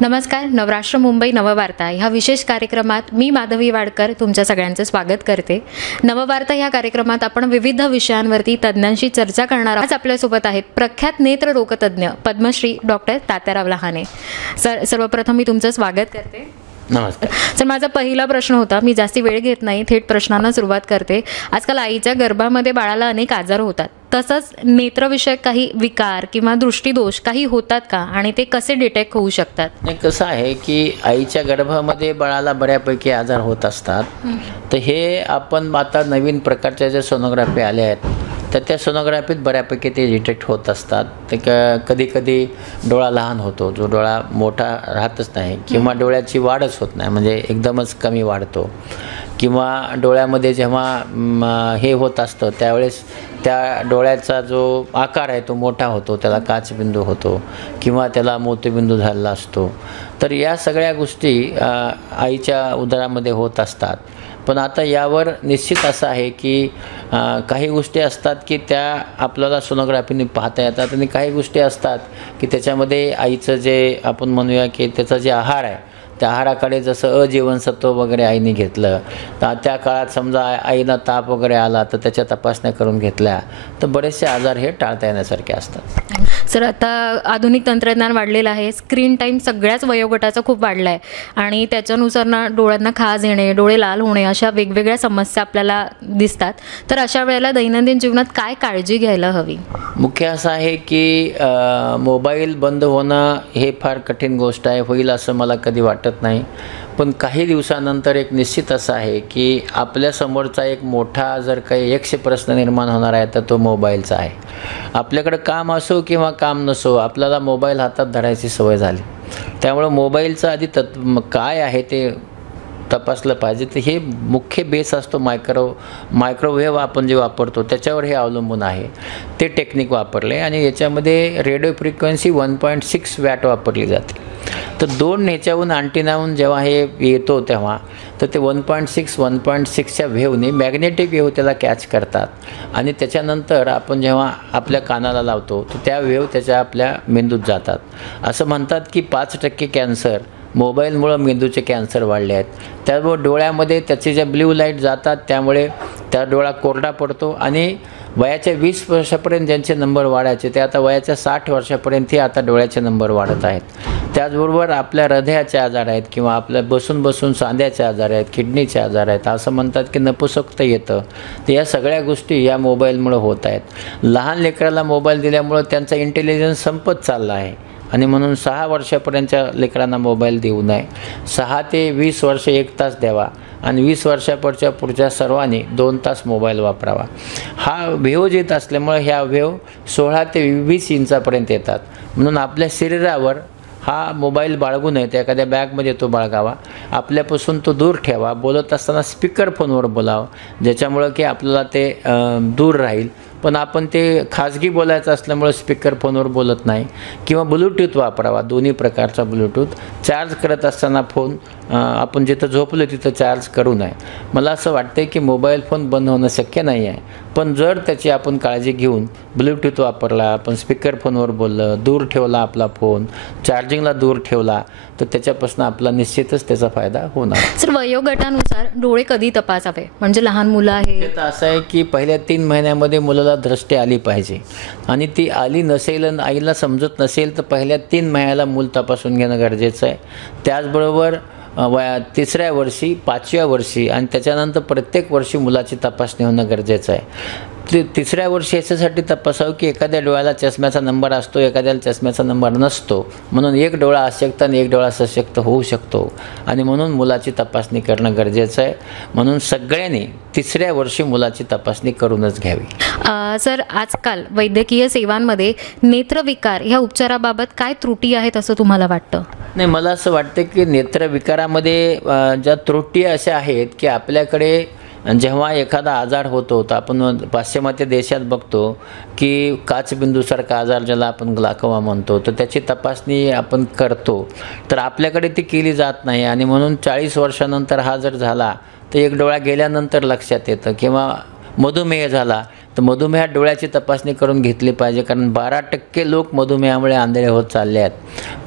नमस्कार. नवराष्ट्र मुंबई नववार्ता ह्या विशेष कार्यक्रमात मी माधवी वाडकर तुमच्या सगळ्यांचं स्वागत करते. नववार्ता ह्या कार्यक्रमात आपण विविध विषयांवरती तज्ज्ञांशी चर्चा करणार. आज आपल्यासोबत आहेत प्रख्यात नेत्र रोगतज्ञ पद्मश्री डॉक्टर तात्याराव लहाने. सर, सर्वप्रथम मी तुमचं स्वागत करते. नमस्कार. सर, माझा पहिला प्रश्न होता, मी जास्ती वेळ घेत नाही, थेट प्रश्नांना सुरुवात करते. आजकाल आईच्या गर्भामध्ये बाळाला अनेक आजार होतात, तसंच नेत्रविषयक काही विकार किंवा दृष्टीदोष काही होतात का, आणि ते कसे डिटेक्ट होऊ शकतात? नाही, कसं आहे की आईच्या गर्भामध्ये बाळाला बऱ्यापैकी आजार होत असतात. तर हे आपण आता नवीन प्रकारच्या ज्या सोनोग्राफी आल्या आहेत तर त्या सोनोग्राफीत बऱ्यापैकी ते डिटेक्ट होत असतात. ते कधी कधी डोळा लहान होतो, जो डोळा मोठा राहतच नाही, किंवा डोळ्याची वाढच होत नाही, म्हणजे एकदमच कमी वाढतो, किंवा डोळ्यामध्ये जेव्हा हे होत असतं त्यावेळेस त्या डोळ्याचा जो आकार आहे तो मोठा होतो, त्याला काचबिंदू होतो, किंवा त्याला मोतीबिंदू झालेला असतो. तर या सगळ्या गोष्टी आईच्या उदरामध्ये होत असतात. पण आता यावर निश्चित असं आहे की काही गोष्टी असतात की त्या आपल्याला सोनोग्राफीने पाहता येतात, आणि काही गोष्टी असतात की त्याच्यामध्ये आईचं जे आपण म्हणूया की त्याचा जे आहार आहे त्या आहाराकडे जसं अजीवनसत्व वगैरे आईने घेतलं, तर त्या काळात समजा आईला ताप वगैरे आला तर त्याच्या तपासण्या करून घेतल्या तर बरेचसे आजार हे टाळता येण्यासारखे असतात. सर, आता आधुनिक तंत्रज्ञान वाढलेलं आहे, स्क्रीन टाईम सगळ्याच वयोगटाचा खूप वाढला आहे, आणि त्याच्यानुसार ना डोळ्यांना खाज येणे, डोळे लाल होणे अशा वेगवेगळ्या समस्या आपल्याला दिसतात. तर अशा वेळेला दैनंदिन जीवनात काय काळजी घ्यायला हवी? मुख्य असं आहे की मोबाईल बंद होणं हे फार कठीण गोष्ट आहे, होईल असं मला कधी वाटत नाही. पण काही दिवसानंतर एक निश्चित असं आहे की आपल्यासमोरचा एक मोठा जर काही एकशे प्रश्न निर्माण होणार आहे तर तो मोबाईलचा आहे. आपल्याकडं काम असो किंवा काम नसो, आपल्याला मोबाईल हातात धरायची सवय झाली. त्यामुळं मोबाईलचं आधी काय आहे ते तपासलं पाहिजे. तर हे मुख्य बेस असतो मायक्रोवेव्ह आपण जे वापरतो त्याच्यावर हे अवलंबून आहे. ते टेक्निक वापरले, आणि याच्यामध्ये रेडिओ फ्रिक्वेन्सी 1.6 वॅट वापरली जाते. तर 2 ह्याच्याहून अँटिनाहून जेव्हा हे येतो तेव्हा तर ते 1.6च्या वेव्हने मॅग्नेटिक वेव्ह त्याला कॅच करतात, आणि त्याच्यानंतर आपण जेव्हा आपल्या कानाला लावतो तर त्या वेव्ह त्याच्या आपल्या मेंदूत जातात. असं म्हणतात की 5% कॅन्सर मोबाईलमुळं मेंदूचे कॅन्सर वाढले आहेत. त्याचबरोबर डोळ्यामध्ये त्याचे ज्या ब्ल्यू लाईट जातात त्यामुळे त्या डोळा कोरडा पडतो, आणि वयाच्या 20 वर्षापर्यंत ज्यांचे नंबर वाढायचे ते आता वयाच्या 60 वर्षापर्यंतही आता डोळ्याचे नंबर वाढत आहेत. त्याचबरोबर आपल्या हृदयाचे आजार आहेत, किंवा आपल्या बसून बसून सांध्याचे आजार आहेत, किडनीचे आजार आहेत. असं म्हणतात की नपुसकता येतं. तर या सगळ्या गोष्टी या मोबाईलमुळं होत आहेत. लहान लेकराला मोबाईल दिल्यामुळं त्यांचा इंटेलिजन्स संपत चालला आहे, आणि म्हणून 6 वर्षापर्यंतच्या लेकरांना मोबाईल देऊ नये. 6 ते 20 वर्ष 1 तास द्यावा, आणि 20 वर्षापर्यंतच्या पुढच्या सर्वांनी 2 तास मोबाईल वापरावा. हा वेव्ह येत असल्यामुळे ह्या वेव्ह 16 ते 20 इंचापर्यंत येतात. म्हणून आपल्या शरीरावर हा मोबाईल बाळगू नये, तर एखाद्या बॅगमध्ये तो बाळगावा, आपल्यापासून तो दूर ठेवा. बोलत असताना स्पीकर फोनवर बोलावं, ज्याच्यामुळं की आपल्याला ते दूर राहील. पण आपण ते खाजगी बोलायचं असल्यामुळे स्पीकर फोनवर बोलत नाही, किंवा ब्लूटूथ वापरावा, दोन्ही प्रकारचा ब्लूटूथ. चार्ज करत असताना फोन आपण जिथं झोपलो तिथं चार्ज करू नये. मला असं वाटतं की मोबाईल फोन बंद होणं शक्य नाही आहे, पण जर त्याची आपण काळजी घेऊन ब्लूटूथ वापरला, आपण स्पीकर फोनवर बोललं, दूर ठेवला आपला फोन, चार्जिंगला दूर ठेवला, तर त्याच्यापासून आपला निश्चितच त्याचा फायदा होणार. सर, वयोगटानुसार डोळे कधी तपासावे? म्हणजे लहान मुलं आहे तर असं आहे की पहिल्या 3 महिन्यामध्ये मुलाला दृष्टी आली पाहिजे, आणि ती आली नसेल आणि आईला समजत नसेल तर पहिल्या 3 महिन्याला मूल तपासून घेणं गरजेचं आहे. त्याचबरोबर 3ऱ्या वर्षी, 5व्या वर्षी, आणि त्याच्यानंतर प्रत्येक वर्षी मुलाची तपासणी होणं गरजेचं आहे. 3ऱ्या वर्षी याच्यासाठी तपासावं की एखाद्या डोळ्याला चष्म्याचा नंबर असतो, एखाद्याला चष्म्याचा नंबर नसतो, म्हणून एक डोळा अशक्त आणि एक डोळा सशक्त होऊ शकतो, आणि म्हणून मुलाची तपासणी करणं गरजेचं आहे. म्हणून सगळ्यांनी 3ऱ्या वर्षी मुलाची तपासणी करूनच घ्यावी. सर, आजकाल वैद्यकीय सेवांमध्ये नेत्रविकार ह्या उपचाराबाबत काय त्रुटी आहेत असं तुम्हाला वाटतं? नाही, मला असं वाटतं की नेत्रविकारामध्ये ज्या त्रुटी अशा आहेत की आपल्याकडे जेव्हा एखादा आजार होतो तर आपण पाश्चिमात्य देशात बघतो की काचबिंदूसारखा आजार ज्याला आपण ग्लाकोमा म्हणतो, तर त्याची तपासणी आपण करतो, तर आपल्याकडे ती केली जात नाही. आणि म्हणून 40 वर्षानंतर हा जर झाला तर एक डोळा गेल्यानंतर लक्षात येतं, किंवा मधुमेह झाला तर मधुमेहात डोळ्याची तपासणी करून घेतली पाहिजे, कारण 12% लोक मधुमेहामुळे आंधळे होत चालले आहेत,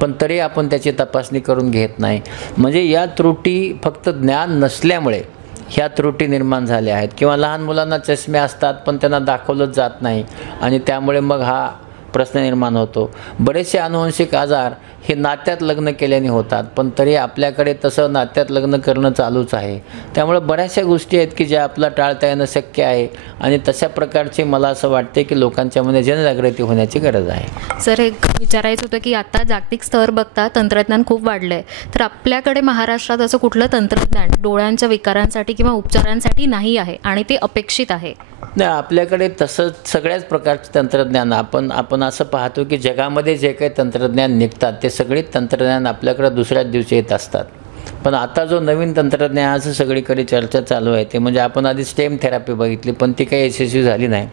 पण तरी आपण त्याची तपासणी करून घेत नाही. म्हणजे या त्रुटी फक्त ज्ञान नसल्यामुळे ह्या त्रुटी निर्माण झाल्या आहेत. किंवा लहान मुलांना चष्मे असतात पण त्यांना दाखवलंच जात नाही आणि त्यामुळे मग हा प्रश्न निर्माण होतो. बरेचसे अनुवंशिक आजार हे नात्यात लग्न केल्याने होतात, पण तरी आपल्याकडे तसं नात्यात लग्न करणं चालूच आहे. त्यामुळे बऱ्याचशा गोष्टी आहेत की ज्या आपला टाळता येणं शक्य आहे आणि तशा प्रकारची मला असं वाटते की लोकांच्यामध्ये जनजागृती होण्याची गरज आहे. सर, एक विचारायचं होतं की आता जागतिक स्तर बघता तंत्रज्ञान खूप वाढलं आहे, तर आपल्याकडे महाराष्ट्रात असं कुठलं तंत्रज्ञान डोळ्यांच्या विकारांसाठी किंवा उपचारांसाठी नाही आहे आणि ते अपेक्षित आहे? नाही, आपल्याकडे तसं सगळ्याच प्रकारचे तंत्रज्ञान आपण असं पाहतो की जगामध्ये जे काही तंत्रज्ञान निघतात ते सगळे तंत्रज्ञान आपल्याकडे दुसऱ्याच दिवशी येत असतात. पण आता जो नवीन तंत्रज्ञानाचं सगळीकडे चर्चा चालू आहे ते म्हणजे आपण आधी स्टेम थेरपी बघितली, पण ती काही यशस्वी झाली नाही.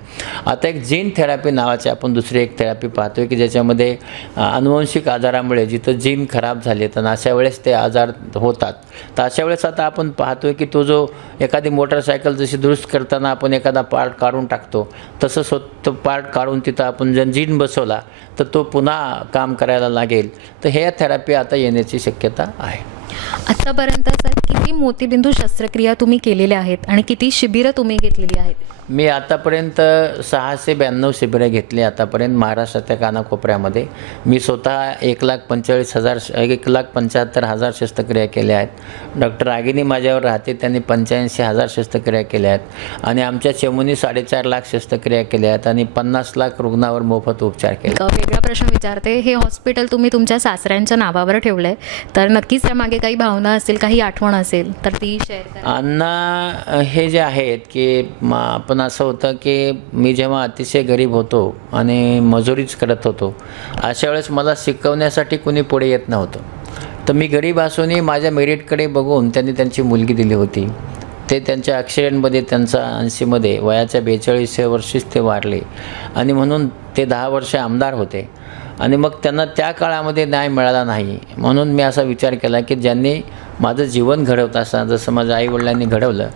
आता एक जीन थेरपी नावाची आपण दुसरी एक थेरपी पाहतो की ज्याच्यामध्ये अनुवंशिक आजारामुळे जिथं जीन खराब झाले तर अशा वेळेस ते आजार होतात. तर अशा वेळेस आता आपण पाहतो की तो जो एखादी मोटरसायकल जशी दुरुस्त करताना आपण एखादा पार्ट काढून टाकतो, तसं तो पार्ट काढून तिथं आपण जर जीन बसवला तर तो पुन्हा काम करायला लागेल. तर ह्या थेरपी आता येण्याची शक्यता आहे. आत्तापर्यंत सर किती मोतीबिंदू शस्त्रक्रिया तुम्ही केलेल्या आहेत आणि किती शिबिरं तुम्ही घेतलेली आहेत? मी आतापर्यंत 692 शिबिरे घेतली आतापर्यंत महाराष्ट्राच्या कानाकोपऱ्यामध्ये. मी स्वतः 1,75,000 शस्त्रक्रिया केल्या आहेत. डॉक्टर आगिनी माझ्यावर राहते, त्यांनी 85,000 शस्त्रक्रिया केल्या आहेत आणि आमच्या चमूनी 4.5 लाख शस्त्रक्रिया केल्या आहेत आणि 50 लाख रुग्णावर मोफत उपचार केले. वेगळा प्रश्न विचारते, हे हॉस्पिटल तुम्ही तुमच्या सासऱ्यांच्या नावावर ठेवलं आहे, तर नक्कीच त्यामागे काही भावना असेल, काही आठवण असेल तर ती शेअर करा. अण्णा हे जे आहेत की आपण असं होतं की मी जेव्हा अतिशय गरीब होतो आणि मजुरीच करत होतो, अशा वेळेस मला शिकवण्यासाठी कुणी पुढे येत नव्हतं. तर मी गरीब असूनही माझ्या मेरिटकडे बघून त्यांनी त्यांची मुलगी दिली होती. ते त्यांच्या ॲक्सिडेंटमध्ये त्यांचा 80मध्ये वयाच्या 42व्या वर्षीच ते वारले आणि म्हणून ते 10 वर्ष आमदार होते आणि मग त्यांना त्या काळामध्ये न्याय मिळाला नाही. म्हणून मी असा विचार केला की ज्यांनी माझं जीवन घडवत असताना जसं माझ्या आईवडिलांनी घडवलं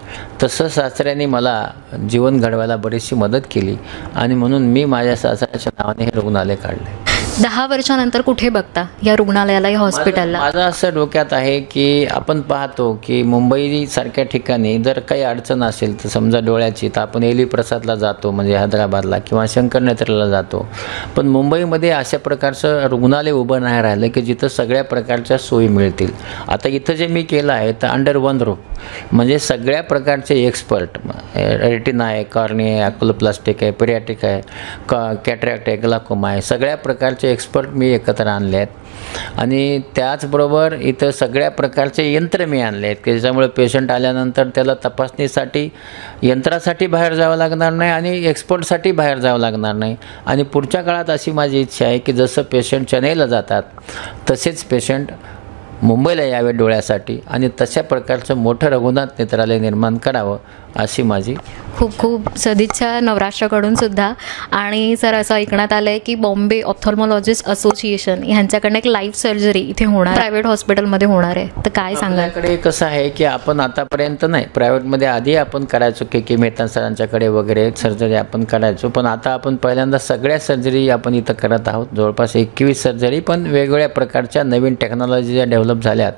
तसं सासऱ्यांनी मला जीवन घडवायला बरीचशी मदत केली आणि म्हणून मी माझ्या सासऱ्याच्या नावाने हे रुग्णालय काढले. 10 वर्षानंतर कुठे बघता या रुग्णालयाला, या हॉस्पिटलला? माझं असं डोक्यात आहे की आपण पाहतो की मुंबईसारख्या ठिकाणी जर काही अडचण असेल तर समजा डोळ्याची, तर आपण एली प्रसादला जातो म्हणजे हैदराबादला किंवा शंकरनेत्रला जातो. पण मुंबईमध्ये अशा प्रकारचं रुग्णालय उभं नाही राहिलं की जिथं सगळ्या प्रकारच्या सोयी मिळतील. आता इथं जे मी केलं आहे तर अंडर वन रूफ म्हणजे सगळ्या प्रकारचे एक्सपर्ट, रेटिना आहे, कॉर्निया आहे, अक्युलोप्लास्टिक आहे, पेरियाट्रिक आहे, कॅटरॅक्ट आहे, ग्लाकोमा आहे, सगळ्या प्रकारचे एक्सपर्ट मी एकत्र आणले आहेत आणि त्याचबरोबर इथं सगळ्या प्रकारचे यंत्र मी आणले आहेत की ज्याच्यामुळे पेशंट आल्यानंतर त्याला तपासणीसाठी यंत्रासाठी बाहेर जावं लागणार नाही आणि एक्सपर्टसाठी बाहेर जावं लागणार नाही. आणि पुढच्या काळात अशी माझी इच्छा आहे की जसं पेशंट चेन्नईला जातात तसेच पेशंट मुंबईला यावे डोळ्यासाठी आणि तशा प्रकारचं मोठं रघुनाथ नेत्रालय निर्माण करावं अशी माझी खूप खूप सदिच्छा नवराष्ट्राकडून सुद्धा. आणि सर, असं ऐकण्यात आलं आहे की बॉम्बे ऑप्थॉल्मॉलॉजिस्ट असोसिएशन ह्यांच्याकडनं एक लाईव्ह सर्जरी इथे होणार, प्रायव्हेट हॉस्पिटलमध्ये होणार आहे, तर काय सांगा? आपल्याकडे कसं आहे की आपण आतापर्यंत नाही, प्रायव्हेटमध्ये आधी आपण करायचो के मेहता सरांच्याकडे वगैरे सर्जरी आपण करायचो, पण आता आपण पहिल्यांदा सगळ्या सर्जरी आपण इथं करत आहोत. जवळपास 21 सर्जरी, पण वेगवेगळ्या प्रकारच्या नवीन टेक्नॉलॉजी ज्या डेव्हलप झाल्यात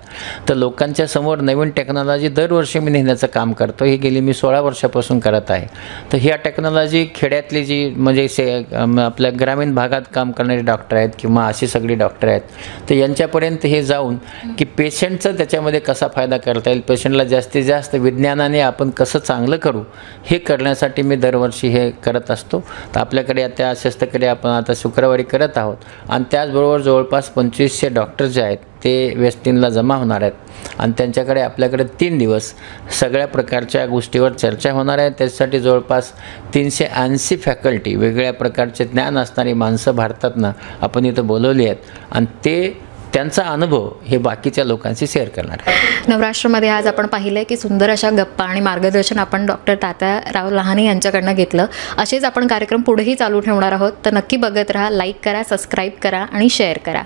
तर लोकांच्या समोर नवीन टेक्नॉलॉजी दरवर्षी मी नेण्याचं काम करतो. ही गेली मी 16 वर्षापासून करत आहे. तर ह्या टेक्नॉलॉजी खेड्यातली जी म्हणजे आपल्या ग्रामीण भागात काम करणारे डॉक्टर आहेत किंवा अशी सगळी डॉक्टर आहेत तर यांच्यापर्यंत हे जाऊन की पेशंटचा त्याच्यामध्ये कसा फायदा करता येईल, पेशंटला जास्तीत जास्त विज्ञानाने आपण कसं चांगलं करू हे करण्यासाठी मी दरवर्षी हे करत असतो. तर आपल्याकडे त्या शस्त्रक्रिया आपण आता शुक्रवारी करत आहोत आणि त्याचबरोबर जवळपास 2500 डॉक्टर जे आहेत ते वेस्टिनला जमा होणार आहेत आणि त्यांच्याकडे आपल्याकडे 3 दिवस सगळ्या प्रकारच्या गोष्टीवर चर्चा होणार आहे. त्याच्यासाठी जवळपास 380 फॅकल्टी, वेगवेगळ्या प्रकारचे ज्ञान असणारी माणसं भारतातनं आपण इथं बोलवली आहेत आणि ते त्यांचा अनुभव हे बाकीच्या लोकांशी शेअर करणार आहे. नवराष्ट्रामध्ये आज आपण पाहिलं आहे की सुंदर अशा गप्पा आणि मार्गदर्शन आपण डॉक्टर तात्याराव लहाने यांच्याकडनं घेतलं. असेच आपण कार्यक्रम पुढेही चालू ठेवणार आहोत, तर नक्की बघत राहा, लाईक करा, सबस्क्राईब करा आणि शेअर करा.